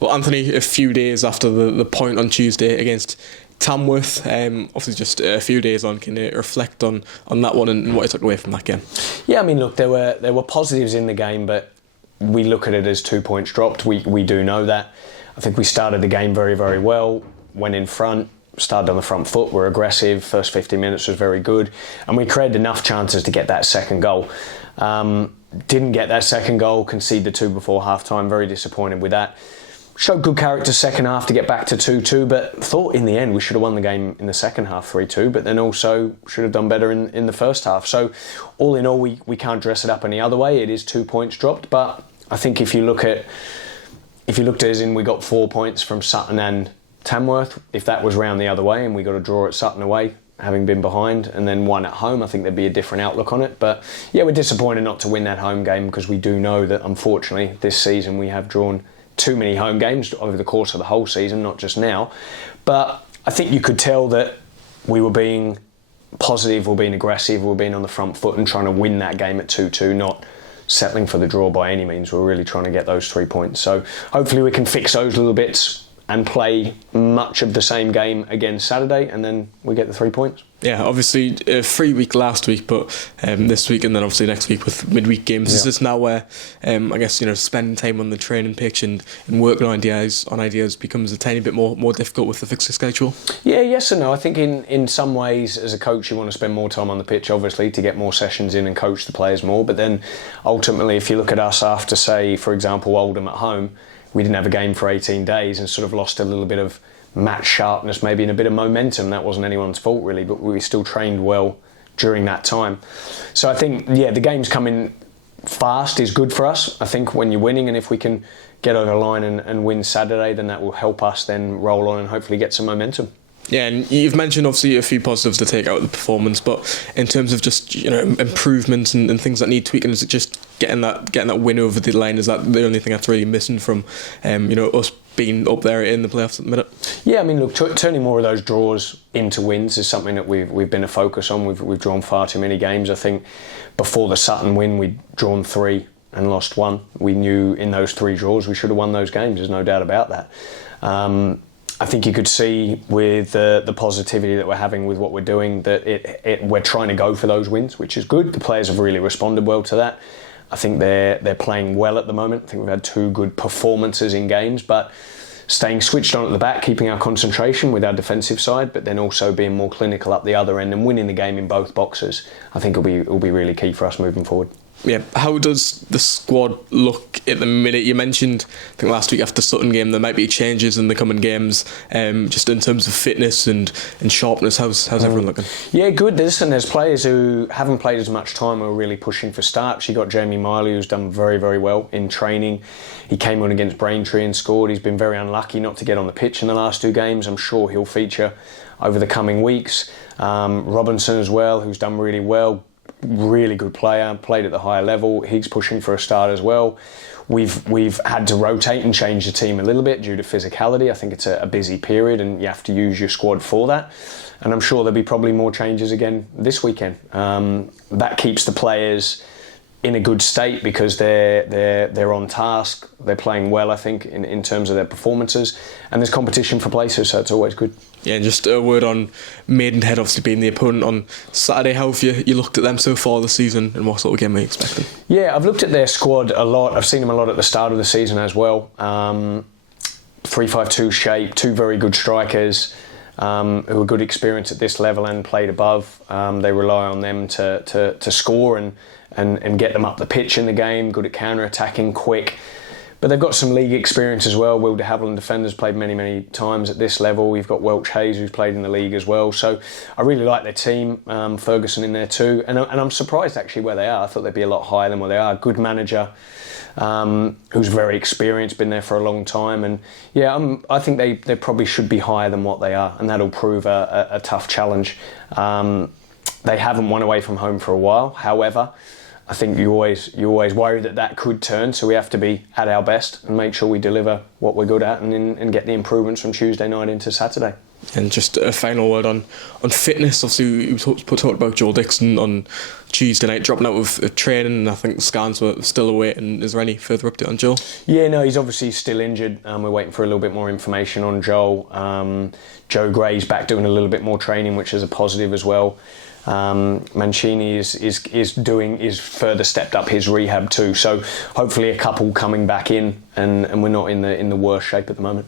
Well, Anthony, a few days after the point on Tuesday against Tamworth, obviously just a few days on, can you reflect on that one and what you took away from that game? Yeah, I mean, look, there were positives in the game, but we look at it as 2 points dropped. We do know that. I think we started the game very, very well, went in front, started on the front foot, were aggressive, first 50 minutes was very good, and we created enough chances to get that second goal. Didn't get that second goal, conceded the two before half-time, very disappointed with that. Showed good character second half to get back to 2-2, but thought in the end we should have won the game in the second half 3-2, but then also should have done better in the first half. So all in all, we can't dress it up any other way. It is 2 points dropped, but I think if you looked at it as in we got 4 points from Sutton and Tamworth, if that was round the other way and we got a draw at Sutton away, having been behind, and then one at home, I think there'd be a different outlook on it. But yeah, we're disappointed not to win that home game because we do know that unfortunately this season we have drawn too many home games over the course of the whole season, not just now. But I think you could tell that we were being positive, we're being aggressive, we're being on the front foot and trying to win that game at 2-2, not settling for the draw by any means. We're really trying to get those 3 points. So hopefully we can fix those little bits and play much of the same game again Saturday, and then we get the 3 points. Yeah, obviously a free week last week, but this week and then obviously next week with midweek games. Yeah. Is this now where I guess spending time on the training pitch and working on ideas becomes a tiny bit more difficult with the fixed schedule? Yeah, yes and no. I think in some ways as a coach you want to spend more time on the pitch, obviously, to get more sessions in and coach the players more. But then ultimately, if you look at us after, say, for example, Oldham at home, we didn't have a game for 18 days and sort of lost a little bit of match sharpness, maybe, and a bit of momentum. That wasn't anyone's fault really, but we still trained well during that time. So I think, yeah, the games coming fast is good for us. I think when you're winning, and if we can get over the line and win Saturday, then that will help us then roll on and hopefully get some momentum. Yeah, and you've mentioned obviously a few positives to take out of the performance, but in terms of just improvements and things that need tweaking, is it just getting that win over the line? Is that the only thing that's really missing from us being up there in the playoffs at the minute? Yeah, I mean, look, turning more of those draws into wins is something that we've been a focus on. We've drawn far too many games. I think before the Sutton win, we'd drawn 3 and lost 1. We knew in those 3 draws we should have won those games. There's no doubt about that. I think you could see with the positivity that we're having with what we're doing that we're trying to go for those wins, which is good. The players have really responded well to that. I think they're playing well at the moment. I think we've had 2 good performances in games, but staying switched on at the back, keeping our concentration with our defensive side, but then also being more clinical up the other end and winning the game in both boxes, I think will be really key for us moving forward. Yeah, how does the squad look at the minute? You mentioned, I think last week after Sutton game, there might be changes in the coming games, just in terms of fitness and sharpness. How's everyone looking? Yeah, good. There's players who haven't played as much time who are really pushing for starts. You got Jamie Miley, who's done very, very well in training. He came on against Braintree and scored. He's been very unlucky not to get on the pitch in the last 2 games. I'm sure he'll feature over the coming weeks. Robinson as well, who's done really well. Really good player, played at the higher level. He's pushing for a start as well. We've had to rotate and change the team a little bit due to physicality. I think it's a busy period and you have to use your squad for that. And I'm sure there'll be probably more changes again this weekend. That keeps the players in a good state because they're on task. They're playing well, I think, in terms of their performances. And there's competition for places, so it's always good. Yeah, and just a word on Maidenhead, obviously being the opponent on Saturday. How have you looked at them so far this season, and what sort of game are you expecting? Yeah, I've looked at their squad a lot. I've seen them a lot at the start of the season as well. 3-5-2 shape, 2 very good strikers who are good experience at this level and played above. They rely on them to score and get them up the pitch in the game, good at counter-attacking, quick. But they've got some league experience as well. Will de Havilland defenders played many, many times at this level. We've got Welch Hayes, who's played in the league as well. So I really like their team. Ferguson in there too. And I'm surprised actually where they are. I thought they'd be a lot higher than where they are. Good manager, who's very experienced, been there for a long time. And yeah, I think they probably should be higher than what they are. And that'll prove a tough challenge. They haven't won away from home for a while. However, I think you always worry that could turn, so we have to be at our best and make sure we deliver what we're good at and get the improvements from Tuesday night into Saturday. And just a final word on fitness. Obviously, we talked about Joel Dixon on Tuesday night dropping out of training, and I think scans were still awaiting. Is there any further update on Joel? Yeah, no, he's obviously still injured. We're waiting for a little bit more information on Joel. Joe Gray's back doing a little bit more training, which is a positive as well. Mancini is further stepped up his rehab too. So hopefully a couple coming back in, and we're not in the worst shape at the moment.